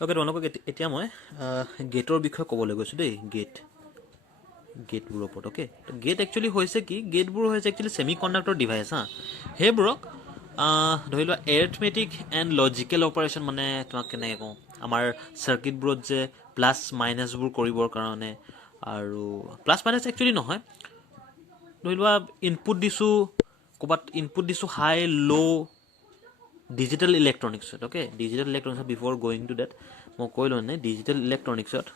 Okay তোমালোকক এতিয়া মই গেটৰ বিষয়ে ক'বলৈ গৈছোঁ দেই গেটবোৰৰ ওপৰত ওকে তো গেট একচুৱেলি হৈছে কি গেটবোৰ হৈছে একচুৱেলি ছেমি কণ্ডাক্টৰ ডিভাইচ হা সেইবোৰক ধৰি লোৱা এৰিথমেটিক এণ্ড লজিকেল অপাৰেশ্যন মানে তোমাক কেনেকৈ কওঁ আমাৰ চাৰ্কিটবোৰত যে প্লাছ মাইনাছবোৰ কৰিবৰ কাৰণে আৰু প্লাছ মাইনাছ একচুৱেলি নহয় ধৰি লোৱা ইনপুট দিছোঁ ক'ৰবাত ইনপুট দিছোঁ হাই ল' ডিজিটেল ইলেক্ট্ৰনিক্সত ওকে ডিজিটেল ইলেক্ট্ৰনিক্সত বিফৰ গ'য়িং টু ডেট মই কৈ লওঁ নে ডিজিটেল ইলেক্ট্ৰনিক্সত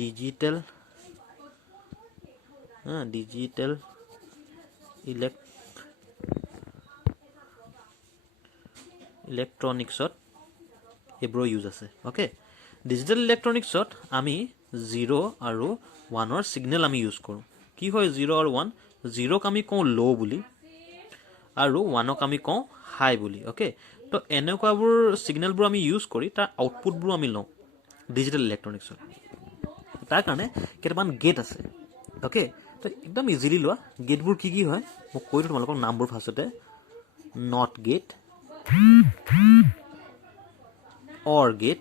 ডিজিটেল ইলেক্ট্ৰনিক্সত এইবোৰৰ ইউজ আছে ওকে ডিজিটেল ইলেক্ট্ৰনিক্সত আমি 0 আৰু 1ৰ ছিগনেল আমি ইউজ কৰোঁ কি হয় 0 আৰু 1 0ক আমি কওঁ ল' বুলি আৰু 1ক আমি কওঁ হাই বুলি ওকে তো এনেকুৱাবোৰ ছিগনেলবোৰ আমি ইউজ কৰি তাৰ আউটপুটবোৰ আমি লওঁ ডিজিটেল ইলেক্ট্ৰনিক্সত তাৰ কাৰণে কেইটামান গেট আছে ওকে তো একদম ইজিলি লোৱা গেটবোৰ কি কি হয় মই কৈ দিওঁ তোমালোকক নামবোৰ ফাৰ্ষ্টতে not gate or gate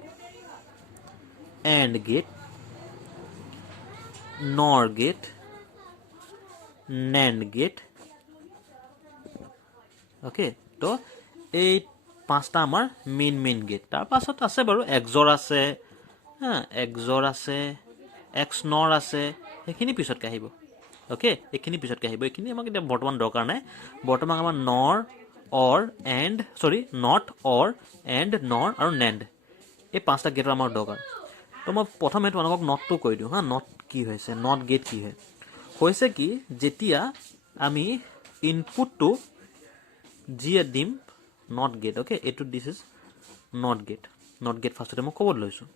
and gate nor gate NAND gate okay তো এই পাঁচটা আমাৰ মেইন গেট তাৰ পাছত আছে বাৰু এক্সৰ আছে এক্সৰ আছে এক্স নৰ আছে সেইখিনি পিছতকৈ আহিব ওকে এইখিনি পিছতকৈ আহিব এইখিনি আমাক এতিয়া বৰ্তমান দৰকাৰ নাই বৰ্তমান আমাৰ নট অৰ এণ্ড নৰ আৰু নেণ্ড এই পাঁচটা গেটৰ আমাৰ দৰকাৰ তো মই প্ৰথমে তোমালোকক নটটো কৈ দিওঁ নট কি হৈছে নট গেট কি হয় হৈছে কি যেতিয়া আমি ইনপুটটো যিয়ে দিম নট গেট ওকে এইটো দিছ ইজ নট গেট ফাৰ্ষ্টতে মই ক'বলৈ লৈছোঁ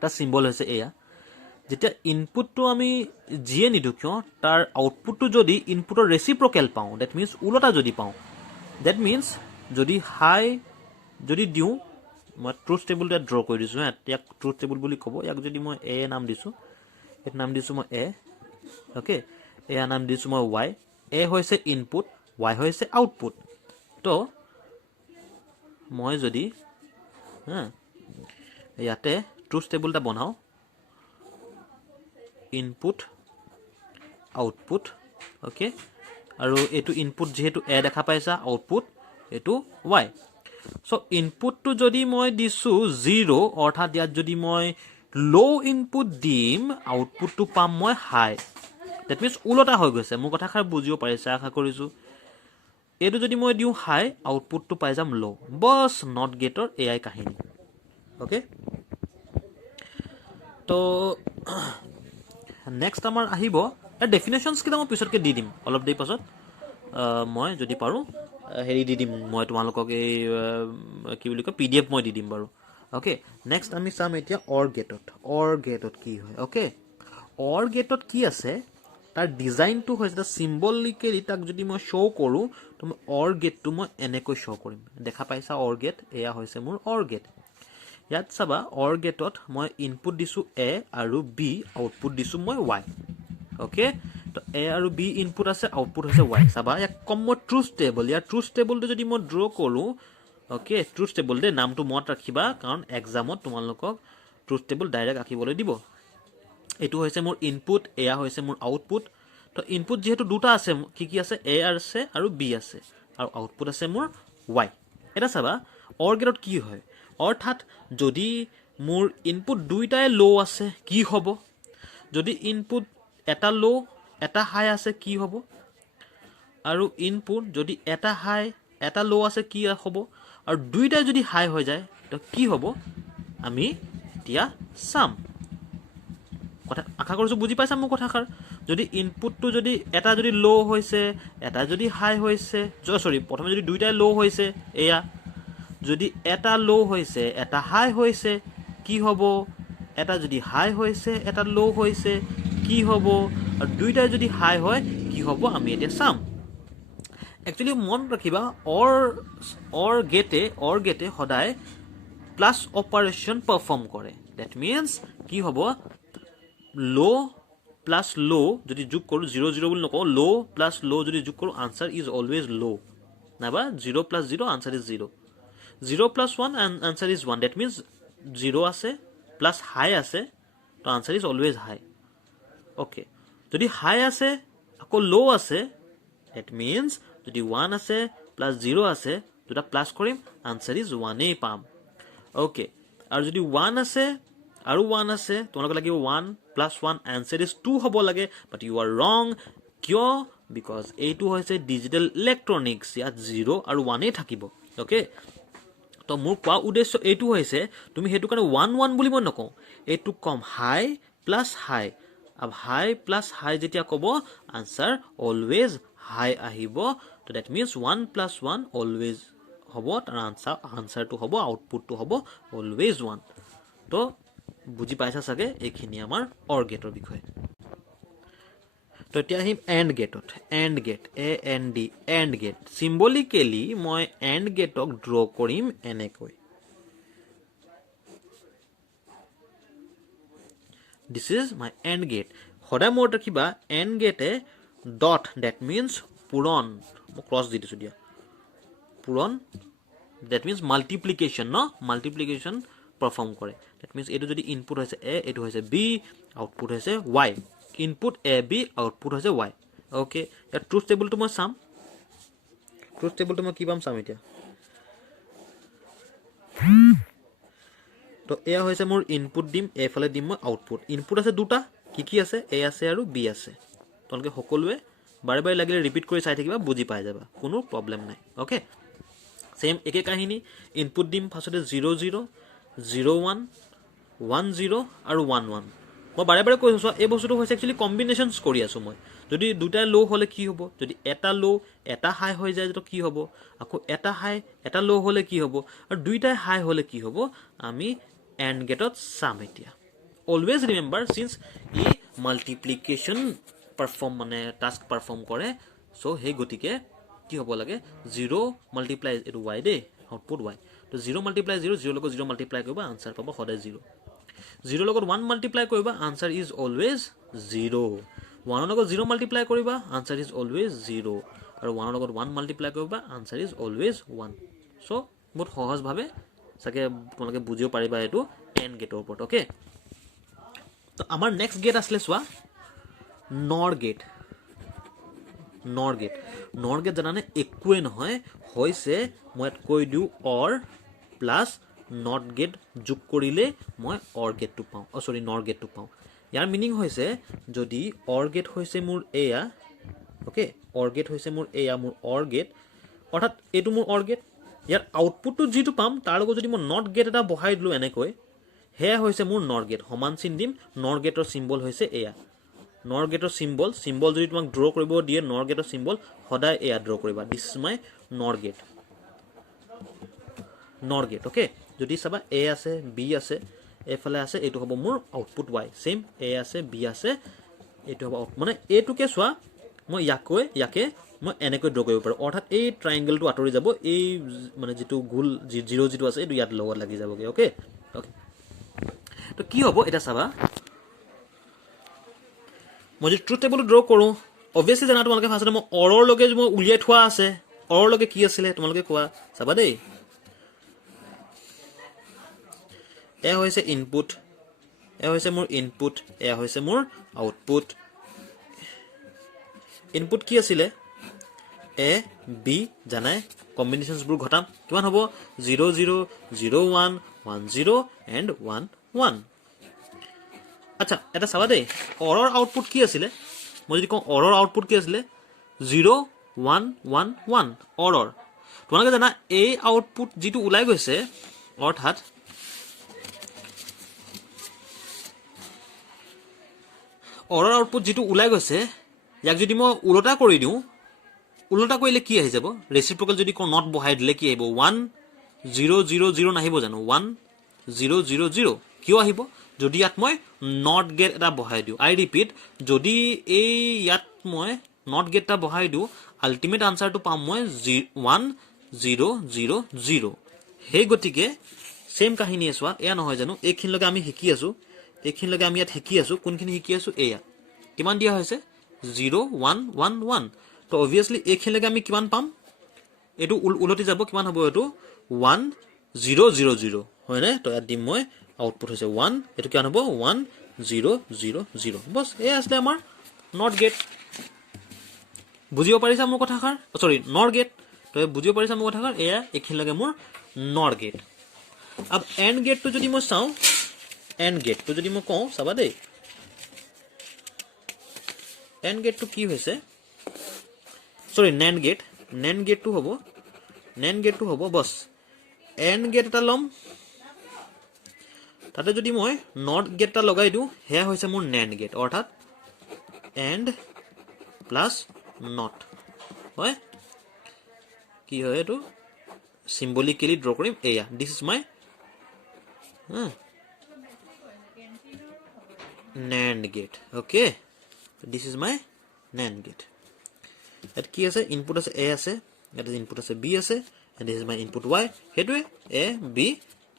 তাৰ চিম্বল হৈছে এয়া যেতিয়া ইনপুটটো আমি যিয়ে নিদিওঁ কিয় তাৰ আউটপুটটো যদি ইনপুটৰ ৰেচিপ্ৰকেল পাওঁ ডেট মিনছ ওলোটা যদি পাওঁ ডেট মিনছ যদি হাই যদি দিওঁ মই ট্ৰুথ টেবুল ইয়াত ড্ৰ কৰি দিছোঁ ইয়াক ট্ৰুথ টেবুল বুলি ক'ব ইয়াক যদি মই এ নাম দিছোঁ এইটো নাম দিছোঁ মই এ ওকে এয়া নাম দিছোঁ মই ৱাই এ হৈছে ইনপুট ৱাই হৈছে আউটপুট তো মই যদি ইয়াতে ট্ৰুথ টেবুল এটা বনাওঁ ইনপুট আউটপুট ওকে আৰু এইটো ইনপুট যিহেতু এ দেখা পাইছা আউটপুট এইটো ৱাই চ' ইনপুটটো যদি মই দিছোঁ 0 অৰ্থাৎ ইয়াত যদি মই ল' ইনপুট দিম আউটপুটটো পাম মই হাই ডেট মিনছ ওলোটা হৈ গৈছে মোৰ কথাষাৰ বুজিব পাৰিছে আশা কৰিছোঁ এইটো যদি মই দিওঁ হাই আউটপুটটো পাই যাম ল' বছ নট গেটৰ এয়াই কাহিনী ওকে তো নেক্সট আমাৰ আহিব ইয়াৰ ডেফিনেশ্যনছকেইটা মই পিছতকৈ দি দিম অলপ দেৰি পাছত মই যদি পাৰোঁ হেৰি দি দিম মই তোমালোকক এই কি বুলি কয় PDF মই দি দিম বাৰু ওকে নেক্সট আমি চাম এতিয়া অৰ গেটত কি হয় ওকে অৰ গেটত কি আছে তাৰ ডিজাইনটো হৈছে তাৰ চিম্বলিকেলি তাক যদি মই শ্ব' কৰোঁ তো মই অৰ গেটটো মই এনেকৈ শ্ব' কৰিম দেখা পাইছা অৰ গেট এয়া হৈছে মোৰ অৰ গেট ইয়াত চাবা অৰ গেটত মই ইনপুট দিছোঁ এ আৰু বি আউটপুট দিছোঁ মই ৱাই ওকে তো এ আৰু বি ইনপুট আছে আউটপুট হৈছে ৱাই চাবা ইয়াক কম মই ট্ৰুথ টেবল ইয়াৰ ট্ৰুথ টেবলটো যদি মই ড্ৰ' কৰোঁ ওকে ট্ৰুথ টেবল দেই নামটো মনত ৰাখিবা কাৰণ এক্সামত তোমালোকক ট্ৰুথ টেবল ডাইৰেক্ট আঁকিবলৈ দিব এইটো হৈছে মোৰ ইনপুট এয়া হৈছে মোৰ আউটপুট তো ইনপুট যিহেতু দুটা আছে কি আছে এ আছে আৰু বি আছে আৰু আউটপুট আছে মোৰ ৱাই এটা চাবা অৰ গেটত কি হয় অৰ্থাৎ যদি মোৰ ইনপুট দুইটাই ল' আছে কি হ'ব যদি ইনপুট এটা ল' এটা হাই আছে কি হ'ব আৰু ইনপুট যদি এটা হাই এটা ল' আছে কি হ'ব আৰু দুইটাই যদি হাই হৈ যায় তো কি হ'ব আমি এতিয়া চাম কথা আশা কৰিছোঁ বুজি পাইছা মোৰ কথাষাৰ যদি ইনপুটটো যদি এটা যদি ল' হৈছে এটা যদি হাই হৈছে প্ৰথমে যদি দুইটাই ল' হৈছে এয়া যদি এটা ল' হৈছে এটা হাই হৈছে কি হ'ব এটা যদি হাই হৈছে এটা ল' হৈছে কি হ'ব আৰু দুইটাই যদি হাই হয় কি হ'ব আমি এতিয়া চাম একচুৱেলি মন ৰাখিবা অৰ গেটে সদায় প্লাছ অপাৰেশ্যন পাৰফৰ্ম কৰে ডেট মিনছ কি হ'ব ল' প্লাছ ল' যদি যোগ কৰোঁ 0 0 বুলি নকওঁ ল' প্লাছ ল' যদি যোগ কৰোঁ আনচাৰ ইজ অলৱেজ ল' নাইবা 0 plus 0 answer is 0 0 plus 1 and answer is 1 that means 0 আছে প্লাস হাই আছে তো answer is always high okay যদি হাই আছে আকৌ লো আছে ইট মিন্স যদি 1 আছে প্লাস 0 আছে দুটা প্লাস কৰিম আনসাৰ ইজ 1 এই পাম ওকে আৰু যদি 1 আছে আৰু 1 আছে তোমালোক লাগিব 1 প্লাস 1 আনসাৰ ইজ 2 হ'ব লাগে বাট ইউ আৰ ৰং কিয় বিকজ এইটো হৈছে ডিজিটেল ইলেক্ট্ৰনিক্স ইয়াত 0 আৰু 1 এই থাকিব ওকে তো মোৰ কোৱা উদ্দেশ্য এইটো হৈছে তুমি হেতু কাৰণে 1 1 বুলি মই নকওঁ এইটো কম হাই প্লাস হাই अब हाई प्लस हाई जेतिया कब आंसर ऑलवेज हाई আহিব तो दैट मीन्स 1 प्लस 1 ऑलवेज হব তাৰ आंसर তো হব आउटपुट তো হব ऑलवेज 1 তো বুজি পাইছা সাগে এইখিনি আমাৰ অৰ গেটৰ বিষয় তো এতিয়া আহিম এন্ড গেটত and gate A N D and gate symbolically মই এন্ড গেটক ড্ৰ কৰিম এনেকৈ This is my AND gate. সদায় মোৰ ৰাখিবা AND gate dot that means পূৰণ মই ক্ৰছ দি দিছো দিয়া পূৰণ that means multiplication no multiplication perform কৰে that means এইটো যদি ইনপুট হৈছে a এইটো হৈছে b আউটপুট হৈছে y input a b output হৈছে y ওকে এটা ট্ৰুথ টেবলটো মই চাম ট্ৰুথ টেবলটো মই কি পাম চাম এতিয়া তো এয়া হৈছে মোৰ ইনপুট দিম এফালে দিম মই আউটপুট ইনপুট আছে দুটা কি আছে এ আছে আৰু বি আছে তোমালোকে সকলোৱে বাৰে বাৰে লাগিলে ৰিপিট কৰি চাই থাকিবা বুজি পাই যাবা কোনো প্ৰবলেম নাই ওকে সেম একে কাহিনী ইনপুট দিম ফাৰ্স্টতে 0 0 0 1 1 0 আৰু 1 1 মই বাৰে বাৰে কৈছো এই বস্তুটো হৈছে একচুয়ালি কম্বিনেশনস কৰি আছো মই যদি দুটা লো হলে কি হ'ব যদি এটা লো এটা হাই হৈ যায় তো কি হ'ব আকৌ এটা হাই এটা লো হলে কি হ'ব আৰু দুইটাই হাই হলে কি হ'ব আমি এন্ড গেটত সাম এতিয়া অলৱেজ ৰিমেম্বাৰ সিন্স ই মাল্টিপ্লিকেশন পাৰফৰ্ম মানে টাস্ক পাৰফৰ্ম কৰে সো হে গতিকে কি হ'ব লাগে 0 মাল্টিপ্লাই এটো y দে আউটপুট y তো 0 মাল্টিপ্লাই 0 0 লগত 0 মাল্টিপ্লাই কৰিবা আনসাৰ পাব সদায় 0 0 লগত 1 মাল্টিপ্লাই কৰিবা আনসাৰ ইজ অলৱেজ 0 1 লগত 0 মাল্টিপ্লাই কৰিবা আনসাৰ ইজ অলৱেজ 0 আৰু 1 লগত 1 মাল্টিপ্লাই কৰিবা আনসাৰ ইজ অলৱেজ 1 সো বহুত সহজ ভাবে সাকে তোমালোকে বুজিও পাৰিবা এটো এন্ড গেটৰ ওপৰত ওকে তো আমাৰ নেক্সট গেট আসলে সোৱা নৰ গেট নৰ গেট জানানে একোৱে নহয় হৈছে মই কৈ দিও অৰ প্লাস নট গেট যোগ কৰিলে মই অৰ গেটটো পাওঁ সৰি নৰ গেটটো পাওঁ ইয়াৰ মিনিং হৈছে যদি অৰ গেট হৈছে মোৰ এয়া ওকে অৰ গেট হৈছে মোৰ এয়া মোৰ অৰ গেট অৰ্থাৎ এটো মোৰ অৰ গেট ইয়াৰ আউটপুটটো যেটো পাম তাৰ লগত যদি মই নট গেট এটা বহাই দিলো এনেকৈ হে হৈছে মোৰ নৰ গেট সমান চিন দিম নৰ গেটৰ সিম্বল হৈছে এয়া নৰ গেটৰ সিম্বল যদি তোমাক ড্ৰ কৰিব দিয়ে নৰ গেটৰ সিম্বল সদায় এয়া ড্ৰ কৰিবা দিস ইজ মাই নর গেট ওকে যদি সবা এ আছে বি আছে এফালে আছে এটো হ'ব মোৰ আউটপুট y সেম এ আছে বি আছে এটো হ'ব মানে এটোকে সোৱা মই ইয়াকে মই এনেকৈ ড্ৰ কৰিব পাৰো অৰ্থাৎ এই ট্ৰায়াঙ্গেলটো আতৰি যাব এই মানে যেটো গোল 0 যেটো আছে এটো ইয়াত লগত লাগি যাবগে ওকে ওকে তো কি হ'ব এটা চাবা মই যদি ট্ৰুথ টেবল ড্ৰ কৰো obviously জানা তোমালোকে ফাৰ্স্টতে মই অৰৰ লগে মই উলিয়াই থোৱা আছে অৰৰ লগে কি আছিল তোমালোকে কোৱা চাবা দেই এ হৈছে ইনপুট এ হৈছে মোৰ ইনপুট এ হৈছে মোৰ আউটপুট ইনপুট কি আছিল এ বি জানাই কম্বিনেশনস বোৰ ঘটাম কিমান হ'ব 0 0 0 1 1 0 and 1 1 আচ্ছা এটা চাবা দেই অৰৰ আউটপুট কি আছিল মই যদি কওঁ অৰৰ আউটপুট কি আছিল 0 1 1 1 অৰৰ তোমালোকে জানা এই আউটপুট যেটো ওলাই গৈছে অৰ্থাৎ অৰৰ আউটপুট যেটো ওলাই গৈছে ইয়াক যদি মই উলটা কৰি দিও উলটা কৰিলে কি আহি যাব ৰেচিপ্ৰকেল যদি কোন নট বহাই দিলে কি আহিব 1 0 0 0 নাহিব জানো 1 0 0 0 কিয় আহিব যদি ইয়াত মই নট গেট এটা বহাই দিও আই ৰিপিট যদি এই ইয়াত মই নট গেট এটা বহাই দিও আল্টিমেট আনসাৰটো পাম মই 1 0 0 0 হে গতিকে সেম কাহিনী আসোৱা এয়া নহয় জানো এইখিনলৈকে আমি শিকি আছো এইখিনলৈকে আমি ইয়াত শিকি আছো কোনখিনি শিকি আছো এয়া কিমান দিয়া হৈছে 0 1 1 1 তো obviously এইখিনলৈকে আমি কিমান পাম এটো উলটি যাব কিমান হ'ব এটো 1 0 0 0 হয়নে তো ইয়াত দিম মই আউটপুট হৈছে 1 এটো কিমান হ'ব 1 0 0 0 বস এই আসলে আমাৰ নট গেট বুজিব পাৰিছা মোৰ কথাষাৰ সৰি নট গেট তো বুজিব পাৰিছা মোৰ কথাষাৰ এয়া এখিন লাগে মোৰ নট গেট अब एंड गेट तो যদি মই চাও एंड गेट तो যদি মই কওঁ চাবা দেই एंड गेट तो কি হৈছে সৰি NAND गेट তো হ'ব NAND गेट তো হ'ব বস एंड गेट এটা লম তাতে যদি মই নট গেট এটা লগাই দিও হে হৈছে মোৰ NAND गेट অৰ্থাৎ এন্ড প্লাস নট হয় কি হয় এটো সিম্বলিক্যালি ড্ৰ কৰিম এয়া this is my NAND gate okay this is my NAND gate at কি আছে ইনপুট আছে a আছে এটা ইনপুট আছে b আছে and this is my input y হেতুৱে a b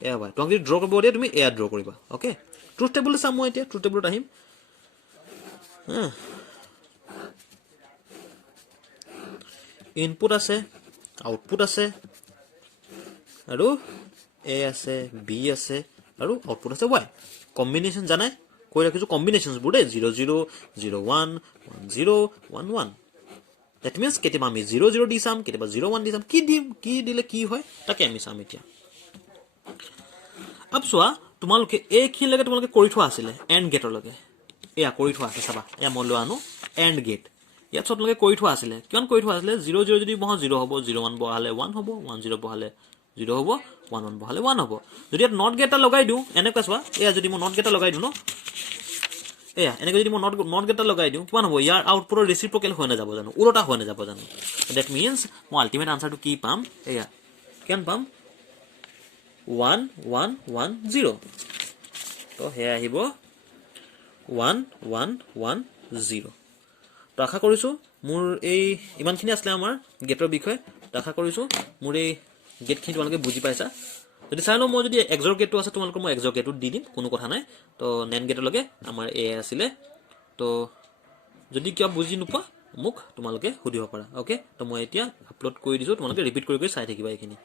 a y তুমি যদি ড্ৰ কৰিব দিয়া তুমি a ড্ৰ কৰিবা okay ট্ৰুথ টেবল চাম মই এতিয়া ট্ৰুথ টেবলত আহিম ইনপুট আছে আউটপুট আছে আৰু a আছে b আছে আৰু আউটপুট আছে y কম্বিনেশন জানাই কৈ ৰাখিছো কম্বিনেশনস বুৰে 0 0 0 1 1 0 1 1 that means কেতিয়াবা আমি 0 0 দি চাম কেতিয়াবা 0 1 দি চাম কি দিলে কি হয় তাকে আমি চাম এতিয়া अब সোৱা তোমালোকে এইখিনি লাগে তোমালোকে কৰি থোৱা আছিল এন্ড গেটৰ লগে এয়া কৰি থোৱা আছে চাবা এয়া মই লৈ আনো এন্ড গেট ইয়াত সব লগে কৰি থোৱা আছিল কিমান কৰি থোৱা আছিল 0 0 যদি বহা 0 হ'ব 0 1 বহালে 1 হ'ব 1 0 বহালে 0 হ'ব 1 1 বহালে 1 হ'ব যদি ইয়াত নট গেটটা লগাই দিও এনেকৈ সোৱা এয়া যদি মই নট গেটটা লগাই দিও ন এয়া এনেকৈ যদি মই নট গেটটা লগাই দিও কিমান হ'ব ইয়াৰ আউটপুটৰ ৰেচিপ্ৰকেল হৈ না যাব জানো উলটা হৈ না যাব জানো দ্যাট মিন্স মই আল্টিমেট আনসাৰটো কি পাম এয়া কেন পাম 1 1 1 0 তো হে আহিব 1 1 1 0 তো আশা কৰিছো মোৰ এই ইমানখিনি আসলে আমাৰ গেটৰ বিষয় আশা কৰিছো মোৰ এই গেটখিনি তোমালোকে বুজি পাইছা যদি চাইলো মই যদি এক্সৰ গেটটো আছে তোমালোকৰ মই এক্সৰ গেটটো দি দিম কোনো কথা নাই তো NAND গেটৰ লগে আমাৰ এ আছিল তো যদি কিবা বুজি নোপোৱা মোক তোমালোকে সুধিব পাৰা ওকে তো মই এতিয়া আপলোড কৰি দিছো তোমালোকে ৰিপিট কৰি চাই থাকিবা এইখিনি